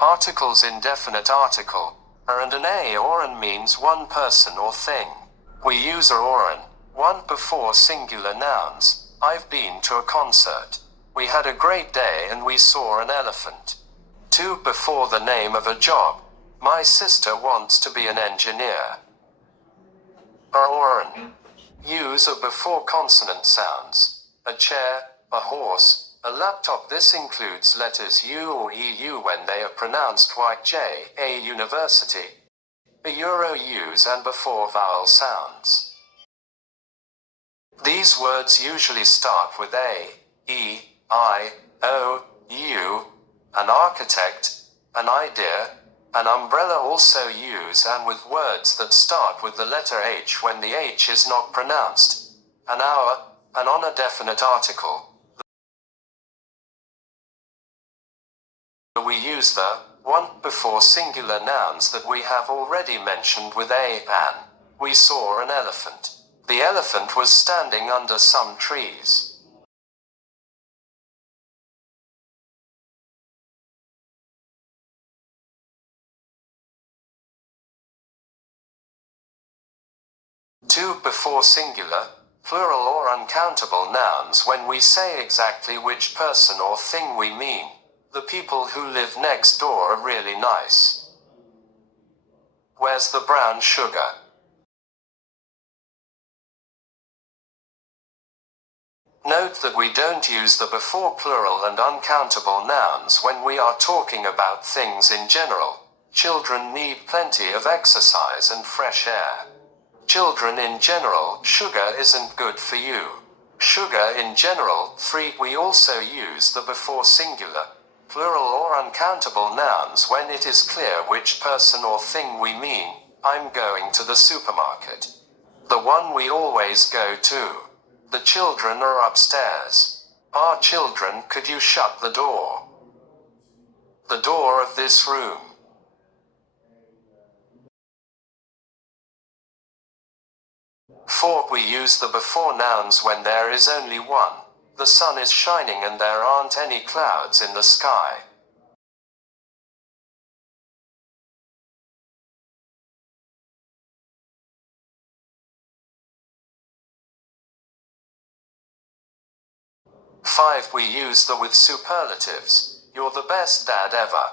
Articles indefinite article. And an a or an means one person or thing. We use a or an. One before singular nouns. I've been to a concert. We had a great day and we saw an elephant. Two before the name of a job. My sister wants to be an engineer. A or an. Use a before consonant sounds. A chair, a horse, a laptop. This includes letters U or EU when they are pronounced like J, a university. A euro use and before vowel sounds. These words usually start with A, E, I, O, U. An architect, an idea, an umbrella also use and with words that start with the letter H when the H is not pronounced. An hour, an on a definite article. We use the one before singular nouns that we have already mentioned with a, an. We saw an elephant. The elephant was standing under some trees. Two before singular, plural or uncountable nouns when we say exactly which person or thing we mean. The people who live next door are really nice. Where's the brown sugar? Note that we don't use the before plural and uncountable nouns when we are talking about things in general. Children need plenty of exercise and fresh air. Children in general, sugar isn't good for you. Sugar in general, free. We also use the before singular, plural or uncountable nouns when it is clear which person or thing we mean. I'm going to the supermarket. The one we always go to. The children are upstairs. Our children, could you shut the door? The door of this room. Four, we use the before nouns when there is only one. The sun is shining and there aren't any clouds in the sky. Five, we use the with superlatives. You're the best dad ever.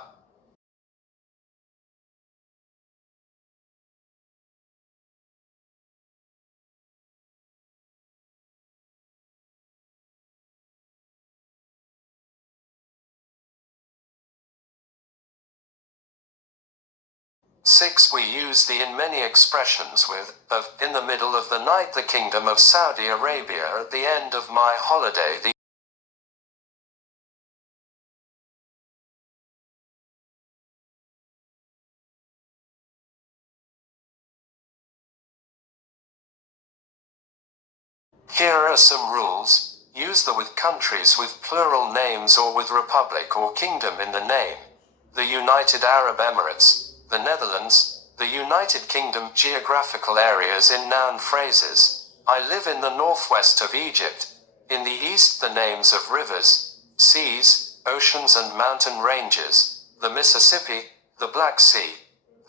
Six, we use the in many expressions with of. In the middle of the night, the Kingdom of Saudi Arabia. At the end of my holiday, the Here are some rules. Use the with countries with plural names or with republic or kingdom in the name. The United Arab Emirates, the Netherlands, the United Kingdom. Geographical areas in noun phrases. I live in the northwest of Egypt. In the east, the names of rivers, seas, oceans and mountain ranges. The Mississippi, the Black Sea,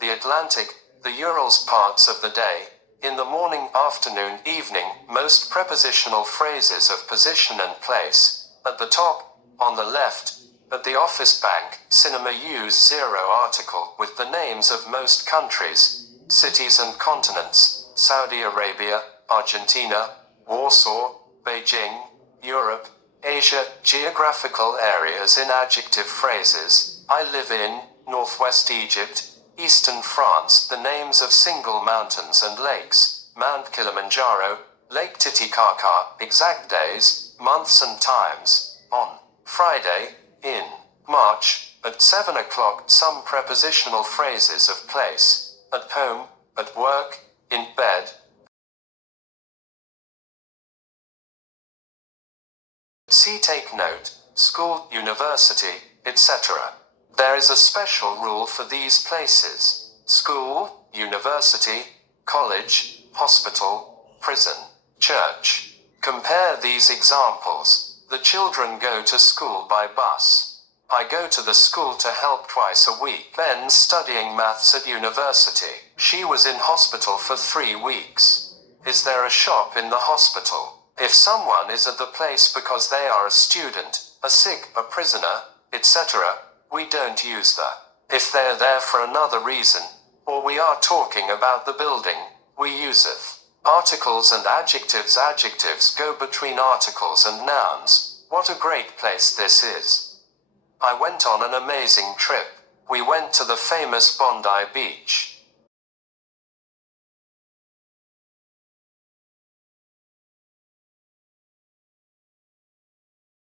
the Atlantic, the Urals. Parts of the day. In the morning, afternoon, evening. Most prepositional phrases of position and place. At the top, on the left. At the office, bank, cinema. Use zero article with the names of most countries, cities and continents. Saudi Arabia, Argentina, Warsaw, Beijing, Europe, Asia. Geographical areas in adjective phrases. I live in northwest Egypt, eastern France. The names of single mountains and lakes. Mount Kilimanjaro, Lake Titicaca. Exact days, months and times. On Friday, in March, at 7 o'clock. Some prepositional phrases of place. At home, at work, in bed. See, take note, school, university, etc. There is a special rule for these places. School, university, college, hospital, prison, church. Compare these examples. The children go to school by bus. I go to the school to help twice a week. Ben's studying maths at university. She was in hospital for 3 weeks. Is there a shop in the hospital? If someone is at the place because they are a student, a sick, a prisoner, etc., we don't use the. If they're there for another reason, or we are talking about the building, we use it. Articles and adjectives. Adjectives go between articles and nouns. What a great place this is. I went on an amazing trip. We went to the famous Bondi Beach.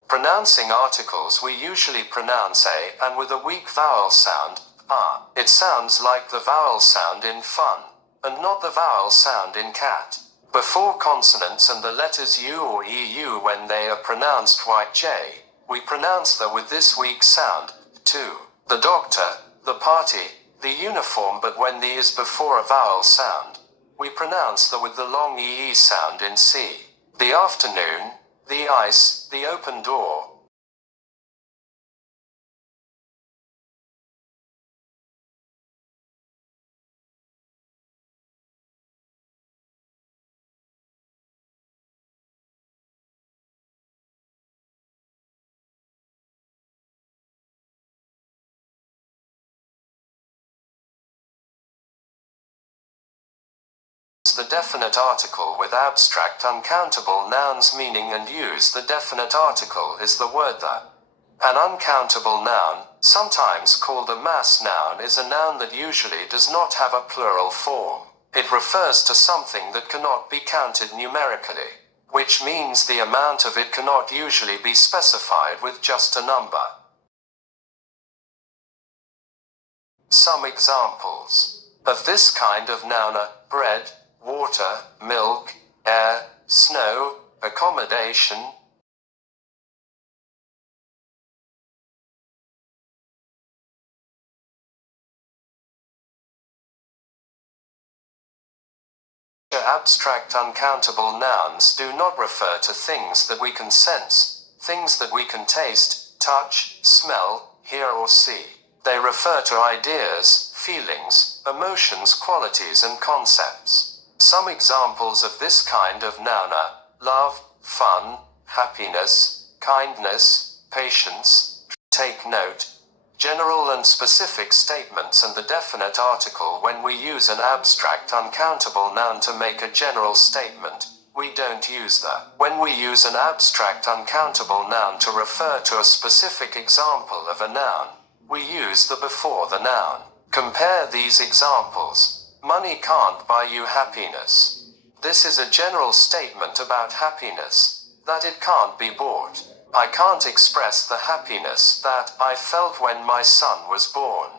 Pronouncing articles, we usually pronounce a and with a weak vowel sound, ah. It sounds like the vowel sound in fun, and not the vowel sound in cat. Before consonants and the letters U or EU when they are pronounced white J, we pronounce the with this weak sound, too. The doctor, the party, the uniform, but when the is before a vowel sound, we pronounce the with the long EE sound in C. The afternoon, the ice, the open door. The definite article with abstract uncountable nouns meaning and use. The definite article is the word the. An uncountable noun, sometimes called a mass noun, is a noun that usually does not have a plural form. It refers to something that cannot be counted numerically, which means the amount of it cannot usually be specified with just a number. Some examples of this kind of noun are bread, water, milk, air, snow, accommodation. Abstract uncountable nouns do not refer to things that we can sense, things that we can taste, touch, smell, hear or see. They refer to ideas, feelings, emotions, qualities and concepts. Some examples of this kind of noun are love, fun, happiness, kindness, patience. Take note. General and specific statements and the definite article. When we use an abstract uncountable noun to make a general statement, we don't use the. When we use an abstract uncountable noun to refer to a specific example of a noun, we use the before the noun. Compare these examples. Money can't buy you happiness. This is a general statement about happiness, that it can't be bought. I can't express the happiness that I felt when my son was born.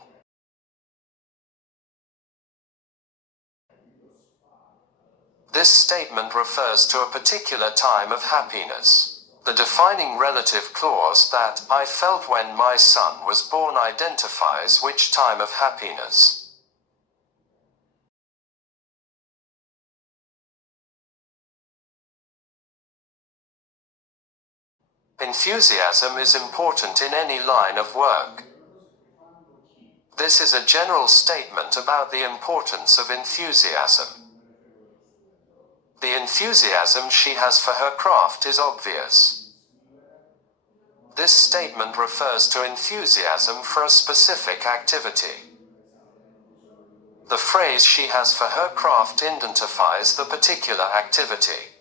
This statement refers to a particular time of happiness. The defining relative clause that I felt when my son was born identifies which time of happiness. Enthusiasm is important in any line of work. This is a general statement about the importance of enthusiasm. The enthusiasm she has for her craft is obvious. This statement refers to enthusiasm for a specific activity. The phrase she has for her craft identifies the particular activity.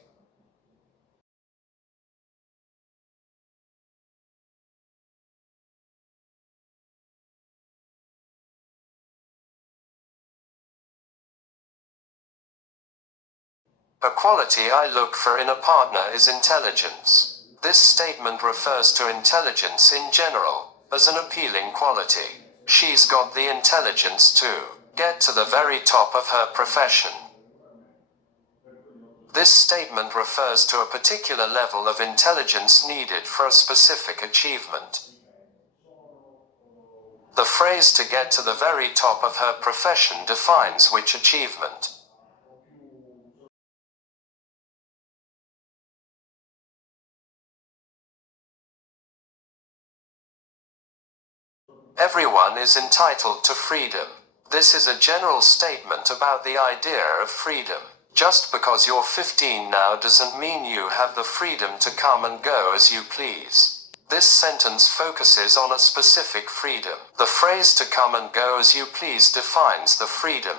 A quality I look for in a partner is intelligence. This statement refers to intelligence in general, as an appealing quality. She's got the intelligence to get to the very top of her profession. This statement refers to a particular level of intelligence needed for a specific achievement. The phrase to get to the very top of her profession defines which achievement. Everyone is entitled to freedom. This is a general statement about the idea of freedom. Just because you're 15 now doesn't mean you have the freedom to come and go as you please. This sentence focuses on a specific freedom. The phrase to come and go as you please defines the freedom.